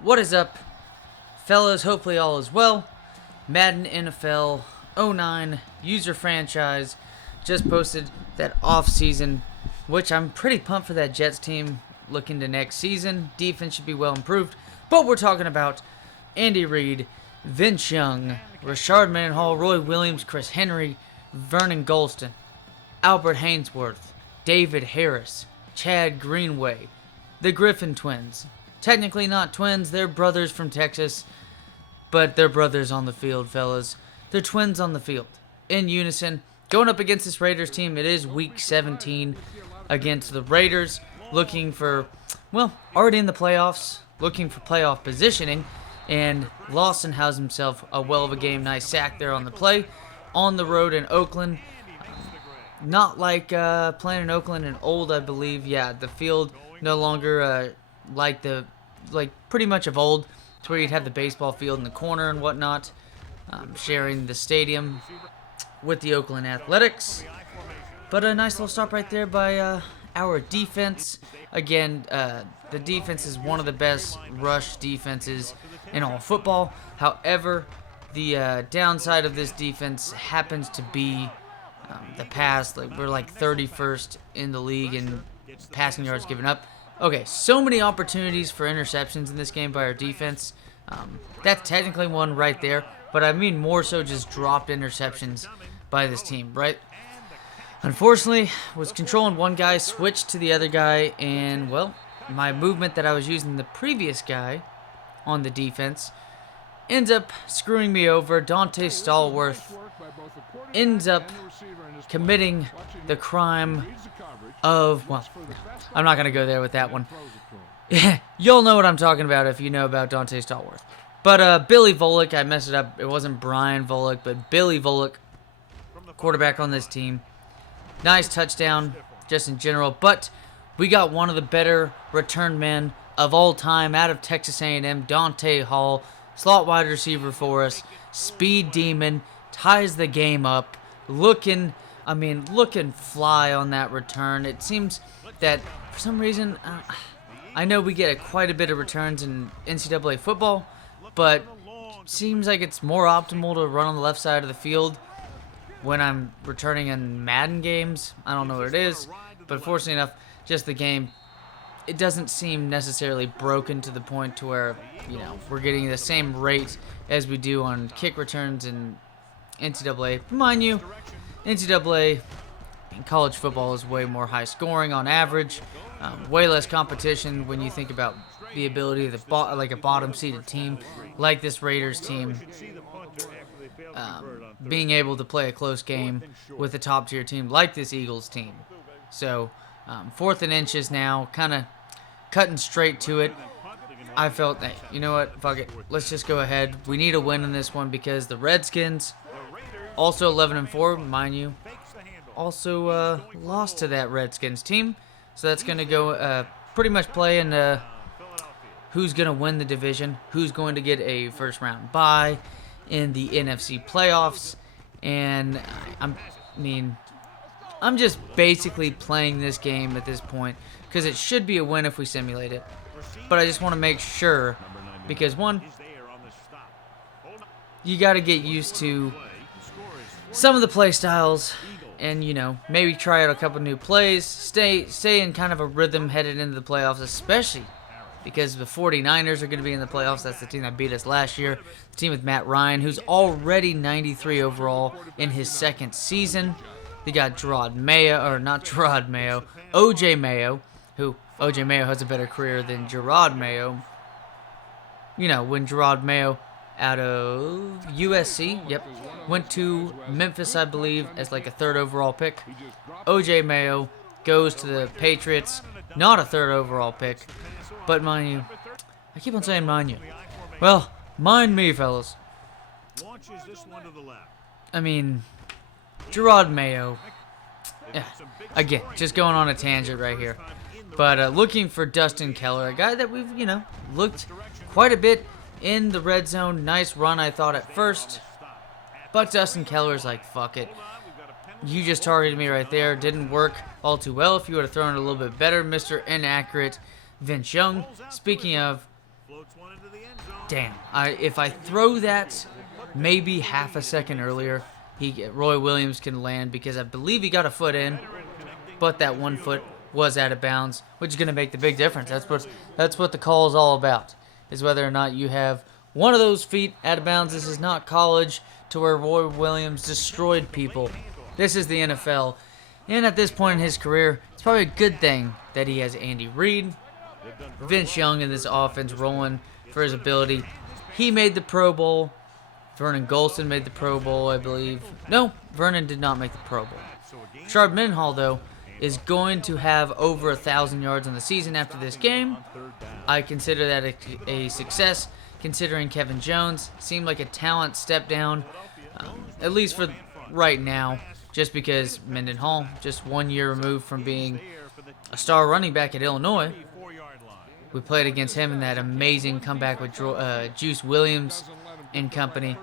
What is up, fellas? Hopefully all is well. Madden NFL 09 user franchise just posted that off-season, which I'm pretty pumped for that Jets team looking to next season. Defense should be well improved, but we're talking about Andy Reid, Vince Young, Rashard Mendenhall, Roy Williams, Chris Henry, Vernon Golston, Albert Hainsworth, David Harris, Chad Greenway, the Griffin twins. Technically not twins, they're brothers from Texas, but they're brothers on the field, fellas. They're twins on the field, in unison, going up against this Raiders team. It is Week 17 against the Raiders, looking for, well, already in the playoffs, looking for playoff positioning, and Lawson has himself a well of a game. Nice sack there on the play, on the road in Oakland. Not like playing in Oakland and old, I believe. Yeah, the field no longer like pretty much of old, to where you'd have the baseball field in the corner and whatnot, sharing the stadium with the Oakland Athletics. But a nice little stop right there by our defense. Again, the defense is one of the best rush defenses in all football. However, the downside of this defense happens to be the pass. We're like 31st in the league in passing yards given up. Okay, so many opportunities for interceptions in this game by our defense. That's technically one right there, but I mean more so just dropped interceptions by this team, right? Unfortunately, was controlling one guy, switched to the other guy, and, well, my movement that I was using the previous guy on the defense ends up screwing me over. Dante Stallworth ends up committing the crime of, well, I'm not going to go there with that one. You'll know what I'm talking about if you know about Dante Stallworth. But Billy Volek, I messed it up. It wasn't Brian Volek, but Billy Volek, quarterback on this team. Nice touchdown, just in general. But we got one of the better return men of all time out of Texas A&M, Dante Hall, slot wide receiver for us. Speed demon, ties the game up. Looking fly on that return. It seems that for some reason, I know we get quite a bit of returns in NCAA football, but seems like it's more optimal to run on the left side of the field when I'm returning in Madden games. I don't know what it is, but fortunately enough, just the game, it doesn't seem necessarily broken to the point to where, we're getting the same rate as we do on kick returns in NCAA. Mind you, NCAA in college football is way more high scoring on average, way less competition when you think about the ability of a bottom seeded team like this Raiders team being able to play a close game with a top tier team like this Eagles team. So 4th and inches now, kind of cutting straight to it. I felt, hey, you know what, fuck it, let's just go ahead. We need a win in this one because the Redskins, also 11-4, mind you, also lost to that Redskins team. So that's going to go pretty much play in who's going to win the division, who's going to get a first-round bye in the NFC playoffs. And, I'm just basically playing this game at this point because it should be a win if we simulate it. But I just want to make sure because, one, you got to get used to some of the play styles and, maybe try out a couple new plays, stay in kind of a rhythm headed into the playoffs, especially because the 49ers are going to be in the playoffs. That's the team that beat us last year, the team with Matt Ryan, who's already 93 overall in his second season. They got OJ Mayo, who OJ Mayo has a better career than Gerard Mayo. When Gerard Mayo out of USC, went to Memphis, I believe, as like a 3rd overall pick. OJ Mayo goes to the Patriots, not a 3rd overall pick, but mind you, I keep on saying mind you. Well, mind me, fellas. Gerard Mayo, again, just going on a tangent right here. But looking for Dustin Keller, a guy that we've, looked quite a bit in the red zone. Nice run, I thought, at first. But Dustin Keller's like, fuck it. You just targeted me right there. Didn't work all too well. If you would have thrown it a little bit better, Mr. Inaccurate Vince Young. Speaking of, Damn. If I throw that maybe half a second earlier, Roy Williams can land because I believe he got a foot in, but that 1 foot was out of bounds, which is going to make the big difference. That's what the call is all about, is whether or not you have one of those feet out of bounds. This is not college to where Roy Williams destroyed people. This is the NFL. And at this point in his career, it's probably a good thing that he has Andy Reid, Vince Young in this offense rolling for his ability. He made the Pro Bowl. Vernon Golson made the Pro Bowl, I believe. No, Vernon did not make the Pro Bowl. Sharp Mendenhall, though, is going to have over 1,000 yards in the season after this game. I consider that a success, considering Kevin Jones seemed like a talent step down, at least for right now, just because Mendenhall, just 1 year removed from being a star running back at Illinois. We played against him in that amazing comeback with Juice Williams and company.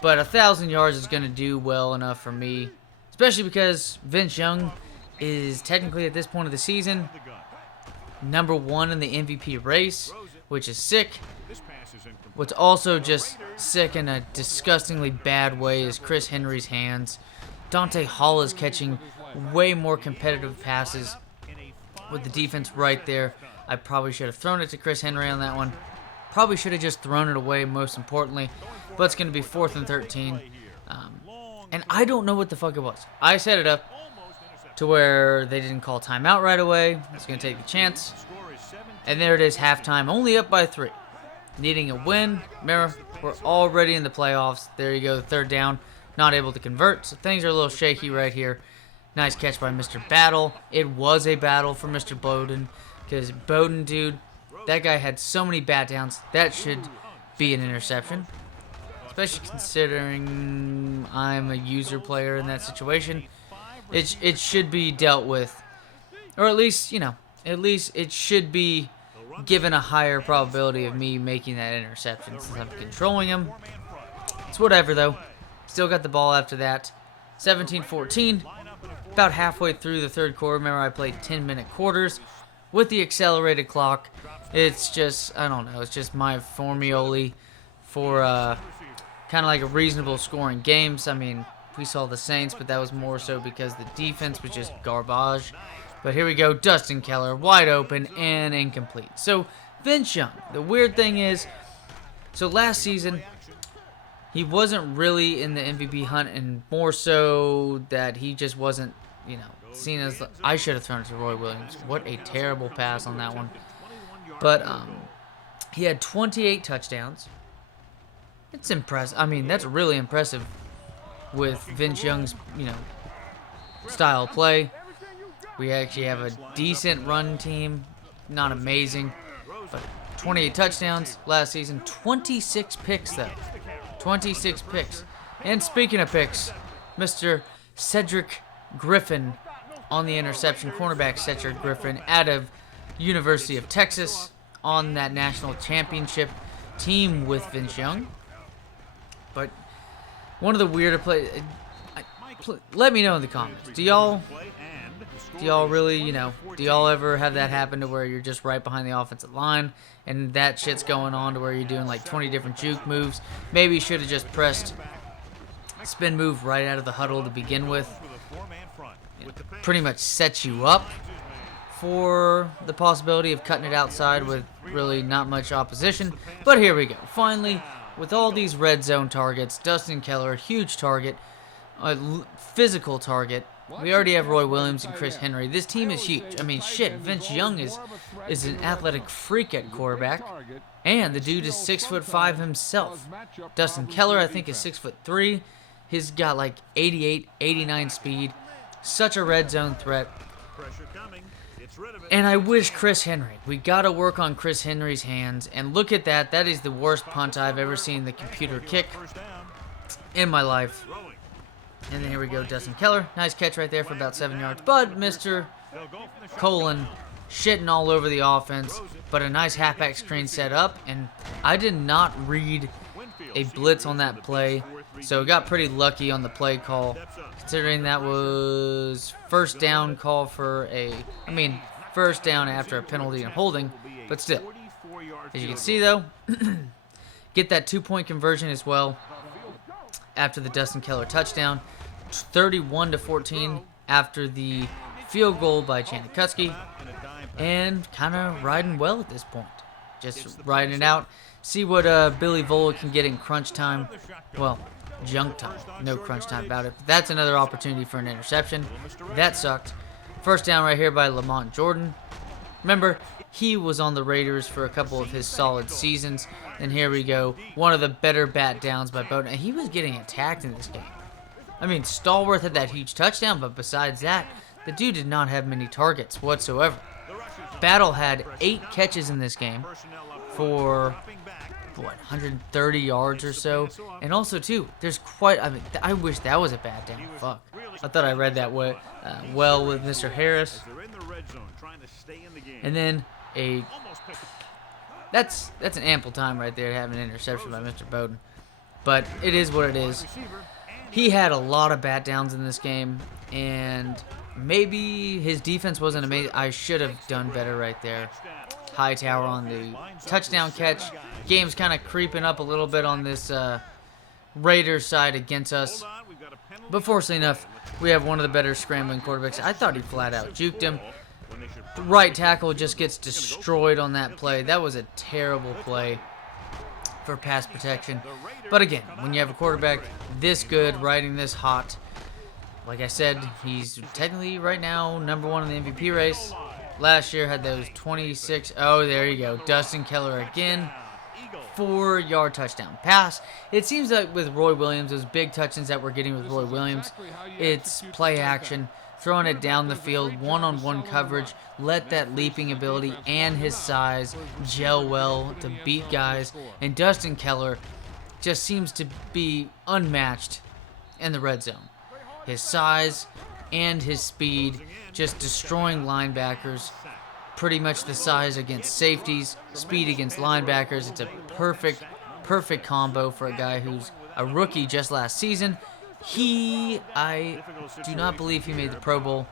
But 1,000 yards is going to do well enough for me, especially because Vince Young is technically at this point of the season #1 in the MVP race, which is sick. What's also just sick in a disgustingly bad way is Chris Henry's hands. Dante Hall is catching way more competitive passes with the defense right there. I probably should have thrown it to Chris Henry on that one. Probably should have just thrown it away, most importantly. But it's going to be 4th and 13. And I don't know what the fuck it was. I set it up to where they didn't call timeout right away. I was going to take the chance. And there it is, halftime. Only up by 3. Needing a win. Remember, we're already in the playoffs. There you go, 3rd down. Not able to convert. So things are a little shaky right here. Nice catch by Mr. Battle. It was a battle for Mr. Bowden. Because Bowden, dude, that guy had so many bat downs. That should be an interception. Especially considering I'm a user player in that situation. It should be dealt with. Or at least, it should be given a higher probability of me making that interception since I'm controlling him. It's whatever, though. Still got the ball after that. 17-14. About halfway through the 3rd quarter. Remember, I played 10-minute quarters with the accelerated clock. It's just, I don't know, it's just my formulae for kind of like a reasonable scoring games. I mean, we saw the Saints, but that was more so because the defense was just garbage. But here we go, Dustin Keller, wide open and incomplete. So, Vince Young, the weird thing is, so last season, he wasn't really in the MVP hunt, and more so that he just wasn't, seen as, I should have thrown it to Roy Williams. What a terrible pass on that one. But he had 28 touchdowns. It's impressive. I mean, that's really impressive with Vince Young's, style of play. We actually have a decent run team. Not amazing, but 28 touchdowns last season. 26 picks, though. 26 picks. And speaking of picks, Mr. Cedric Griffin on the interception. Cornerback Cedric Griffin out of University of Texas on that national championship team with Vince Young. But one of the weirder plays. Let me know in the comments. Do y'all really, do y'all ever have that happen to where you're just right behind the offensive line and that shit's going on to where you're doing like 20 different juke moves? Maybe you should have just pressed spin move right out of the huddle to begin with. Pretty much sets you up for the possibility of cutting it outside with really not much opposition. But here we go. Finally, with all these red zone targets, Dustin Keller, huge target, a physical target. We already have Roy Williams and Chris Henry. This team is huge. I mean, shit, Vince Young is an athletic freak at quarterback. And the dude is 6'5" himself. Dustin Keller, I think, is 6'3". He's got like 88, 89 speed. Such a red zone threat. And I wish Chris Henry. We got to work on Chris Henry's hands. And look at that. That is the worst punt I've ever seen the computer kick in my life. And then here we go, Dustin Keller. Nice catch right there for about 7 yards. But Mr. Colon shitting all over the offense. But a nice halfback screen set up. And I did not read a blitz on that play. So got pretty lucky on the play call. Considering that was first down call for first down after a penalty and holding. But still, As you can see, though, get that 2-point conversion as well after the Dustin Keller touchdown. 31-14 after the field goal by Janikowski. And kind of riding well at this point. Just riding it out. See what Billy Volek can get in crunch time. Well, junk time. No crunch time about it. But that's another opportunity for an interception. That sucked. First down right here by Lamont Jordan. Remember, he was on the Raiders for a couple of his solid seasons. And here we go. One of the better bat downs by Bowden. And he was getting attacked in this game. I mean, Stallworth had that huge touchdown, but besides that, the dude did not have many targets whatsoever. Battle had 8 catches in this game for, what, 130 yards or so. And also, too, there's quite, I wish that was a bad down. Fuck. I thought I read that well with Mr. Harris. And then that's an ample time right there to have an interception by Mr. Bowden. But it is what it is. He had a lot of bat downs in this game, and maybe his defense wasn't amazing. I should have done better right there. Hightower on the touchdown catch. Game's kind of creeping up a little bit on this Raiders side against us. But fortunately enough, we have one of the better scrambling quarterbacks. I thought he flat out juked him. The right tackle just gets destroyed on that play. That was a terrible play for pass protection. But again, when you have a quarterback this good, riding this hot, like I said, he's technically right now #1 in the MVP race. Last year had those 26. Oh, there you go. Dustin Keller again. 4-yard touchdown pass. It seems like with Roy Williams, those big touchdowns that we're getting with Roy Williams, it's play action, throwing it down the field, one-on-one coverage, let that leaping ability and his size gel well to beat guys. And Dustin Keller just seems to be unmatched in the red zone. His size and his speed just destroying linebackers. Pretty much the size against safeties, speed against linebackers. It's a perfect combo for a guy who's a rookie just last season. I do not believe he made the Pro Bowl.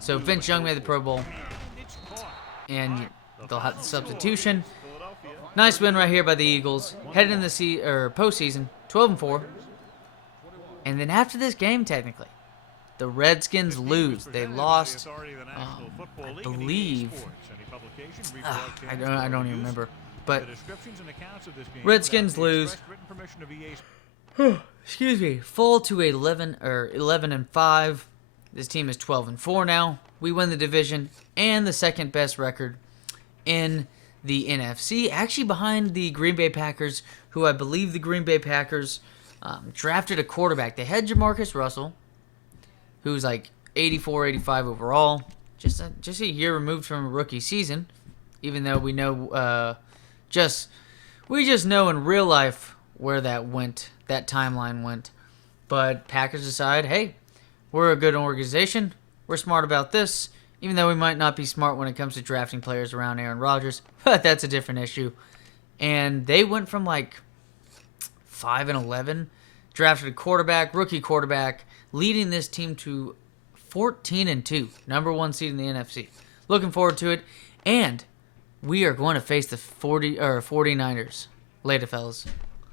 So Vince Young made the Pro Bowl. And they'll have the substitution. Nice win right here by the Eagles. Headed in the postseason, 12-4. And then after this game, technically, the Redskins lose. They lost, I believe, I don't even remember. But Redskins lose. Excuse me. Fall to 11-5. This team is 12-4 now. We win the division and the second best record in the NFC, actually behind the Green Bay Packers, who I believe the Green Bay Packers drafted a quarterback. They had Jamarcus Russell, who's like 84, 85 overall, just a year removed from a rookie season, even though we know we just know in real life where that timeline went. But Packers decide, hey, we're a good organization, we're smart about this, even though we might not be smart when it comes to drafting players around Aaron Rodgers, but that's a different issue. And they went from like 5-11, drafted a rookie quarterback, leading this team to 14-2, #1 seed in the NFC. Looking forward to it, and we are going to face the 49ers later, fellas.